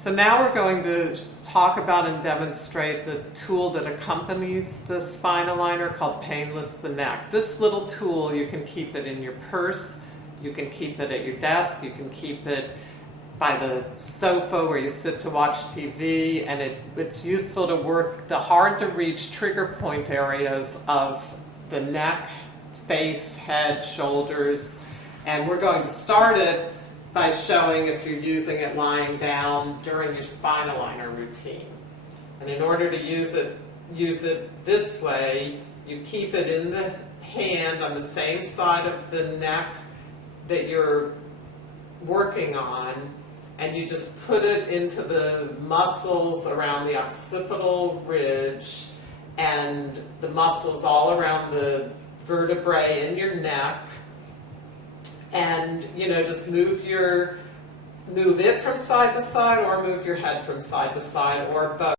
So now we're going to talk about and demonstrate the tool that accompanies the spine aligner called Painless the Neck. This little tool, you can keep it in your purse, you can keep it at your desk, you can keep it by the sofa where you sit to watch TV, and it's useful to work the hard to reach trigger point areas of the neck, face, head, shoulders. And we're going to start it by showing if you're using it lying down during your spine aligner routine. And in order to use it this way, you keep it in the hand on the same side of the neck that you're working on, and you just put it into the muscles around the occipital ridge and the muscles all around the vertebrae in your neck. And just move it from side to side, or move your head from side to side, or both.